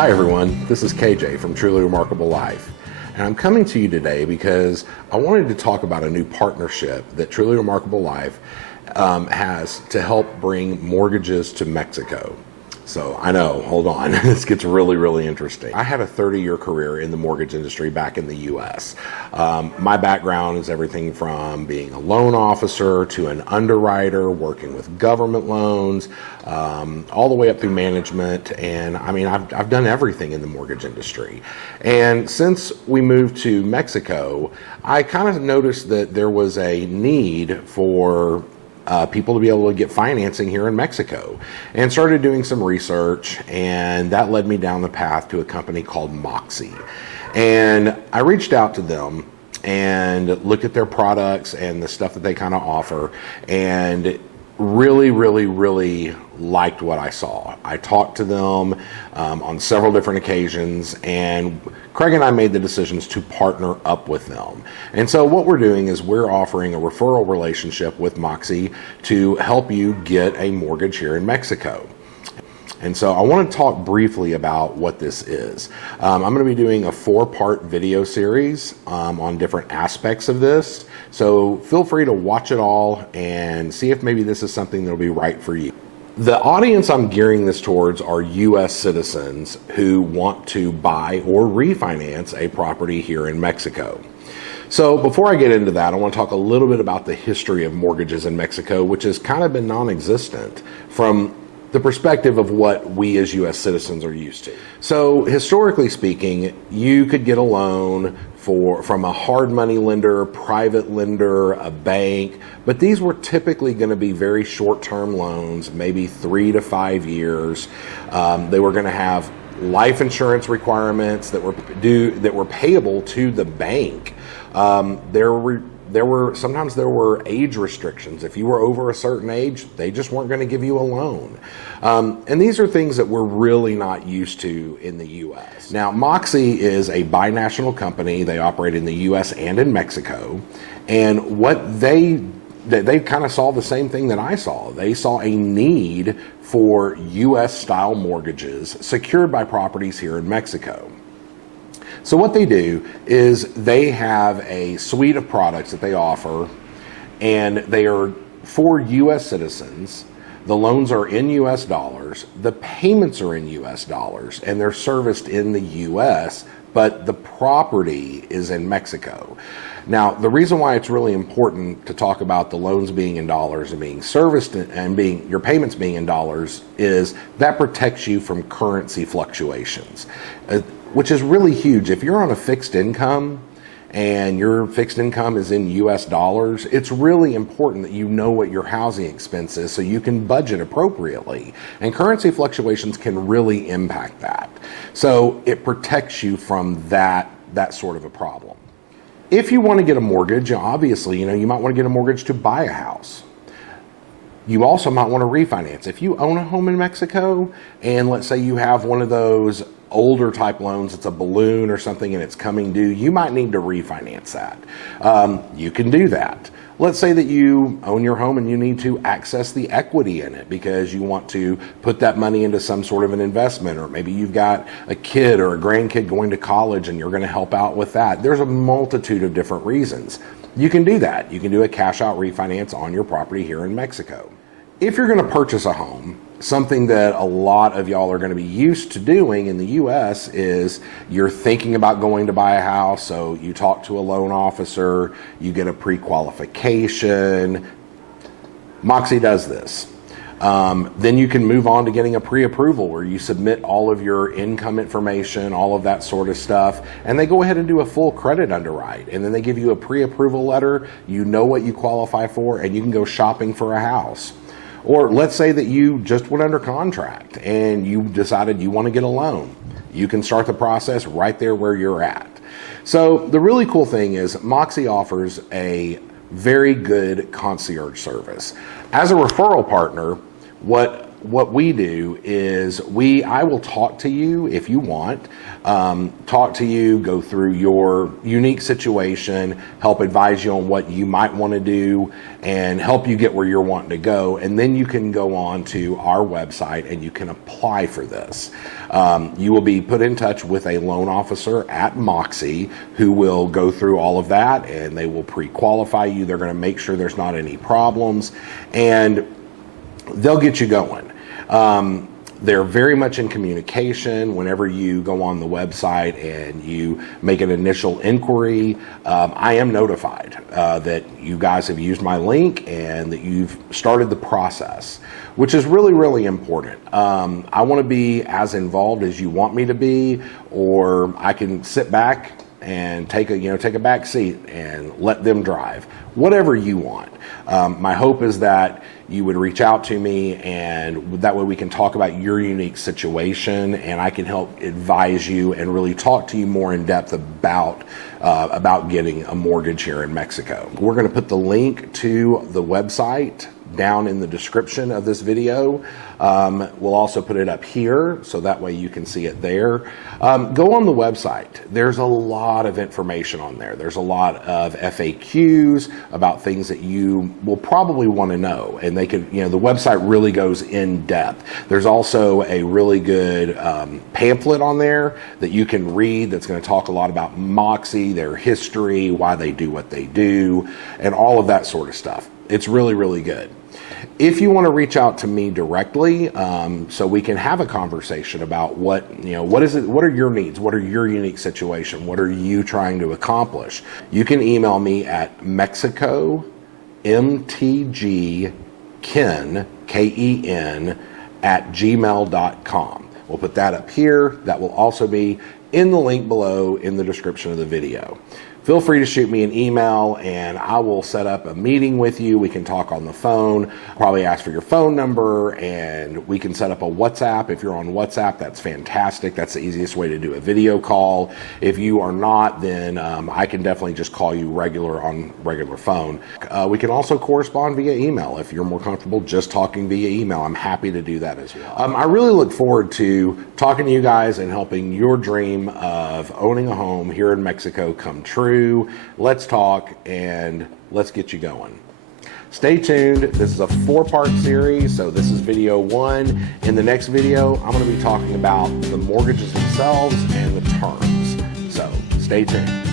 Hi everyone, this is KJ from Truly Remarkable Life, and I'm coming to you today because I wanted to talk about a new partnership that Truly Remarkable Life has to help bring mortgages to Mexico. So I know, hold on, this gets really interesting. I had a 30-year career in the mortgage industry back in the US. My background is everything from being a loan officer to an underwriter, working with government loans, all the way up through management. And I mean, I've done everything in the mortgage industry. And since we moved to Mexico, I kind of noticed that there was a need for people to be able to get financing here in Mexico, and started doing some research, and that led me down the path to a company called Moxy. And I reached out to them and looked at their products and the stuff that they kind of offer, and really liked what I saw. I talked to them on several different occasions, and Craig and I made the decisions to partner up with them. And so what we're doing is we're offering a referral relationship with Moxy to help you get a mortgage here in Mexico. And so I want to talk briefly about what this is. I'm going to be doing a 4-part video series on different aspects of this. So feel free to watch it all and see if maybe this is something that'll be right for you. The audience I'm gearing this towards are U.S. citizens who want to buy or refinance a property here in Mexico. So before I get into that, I want to talk a little bit about the history of mortgages in Mexico, which has kind of been non-existent from the perspective of what we as U.S. citizens are used to. So historically speaking, you could get a loan from a hard money lender, private lender, a bank, but these were typically going to be very short-term loans, maybe 3 to 5 years. They were going to have life insurance requirements that were payable to the bank. Sometimes there were age restrictions. If you were over a certain age, they just weren't going to give you a loan. And these are things that we're really not used to in the U.S. Now, Moxy is a binational company. They operate in the U.S. and in Mexico. And what they kind of saw the same thing that I saw. They saw a need for U.S. style mortgages secured by properties here in Mexico. So what they do is they have a suite of products that they offer, and they are for U.S. citizens. The loans are in U.S. dollars, the payments are in U.S. dollars, and they're serviced in the U.S., but the property is in Mexico. Now, the reason why it's really important to talk about the loans being in dollars and being serviced and your payments being in dollars is that protects you from currency fluctuations, which is really huge. If you're on a fixed income and your fixed income is in US dollars, it's really important that you know what your housing expense is so you can budget appropriately. And currency fluctuations can really impact that. So it protects you from that sort of a problem. If you want to get a mortgage, obviously, you might want to get a mortgage to buy a house. You also might want to refinance. If you own a home in Mexico, and let's say you have one of those older type loans, it's a balloon or something and it's coming due, you might need to refinance that. You can do that. Let's say that you own your home and you need to access the equity in it because you want to put that money into some sort of an investment, or maybe you've got a kid or a grandkid going to college and you're going to help out with that. There's a multitude of different reasons. You can do that. You can do a cash out refinance on your property here in Mexico. If you're going to purchase a home, something that a lot of y'all are going to be used to doing in the U.S. is you're thinking about going to buy a house, so you talk to a loan officer, you get a pre-qualification. Moxy does this. Then you can move on to getting a pre-approval where you submit all of your income information, all of that sort of stuff, and they go ahead and do a full credit underwrite, and then they give you a pre-approval letter. You know what you qualify for, and you can go shopping for a house. Or let's say that you just went under contract and you decided you want to get a loan. You can start the process right there where you're at. So the really cool thing is Moxy offers a very good concierge service. As a referral partner, what what we do is I will talk to you if you want, talk to you, go through your unique situation, help advise you on what you might want to do, and help you get where you're wanting to go. And then you can go on to our website and you can apply for this. You will be put in touch with a loan officer at Moxy who will go through all of that, and they will pre-qualify you. They're going to make sure there's not any problems, and they'll get you going. They're very much in communication. Whenever you go on the website and you make an initial inquiry, I am notified that you guys have used my link and that you've started the process, which is really, really important. I want to be as involved as you want me to be, or I can sit back and take a back seat and let them drive, whatever you want. My hope is that you would reach out to me, and that way we can talk about your unique situation, and I can help advise you and really talk to you more in depth about getting a mortgage here in Mexico. We're going to put the link to the website down in the description of this video. We'll also put it up here so that way you can see it there. Go on the website. There's a lot of information on there. There's a lot of FAQs about things that you will probably want to know, and they could, the website really goes in depth. There's also a really good pamphlet on there that you can read that's going to talk a lot about Moxy, their history, why they do what they do, and all of that sort of stuff. It's really, really good. If you want to reach out to me directly, so we can have a conversation about what are your needs? What are your unique situation? What are you trying to accomplish? You can email me at mexicomtgken, Ken, at gmail.com. We'll put that up here. That will also be in the link below in the description of the video. Feel free to shoot me an email and I will set up a meeting with you. We can talk on the phone, probably ask for your phone number, and we can set up a WhatsApp. If you're on WhatsApp, that's fantastic. That's the easiest way to do a video call. If you are not, then I can definitely just call you on regular phone. We can also correspond via email. If you're more comfortable just talking via email, I'm happy to do that as well. I really look forward to talking to you guys and helping your dream of owning a home here in Mexico come true. Let's talk and let's get you going. Stay tuned. This is a 4-part series, so this is video 1. In the next video, I'm going to be talking about the mortgages themselves and the terms. So stay tuned.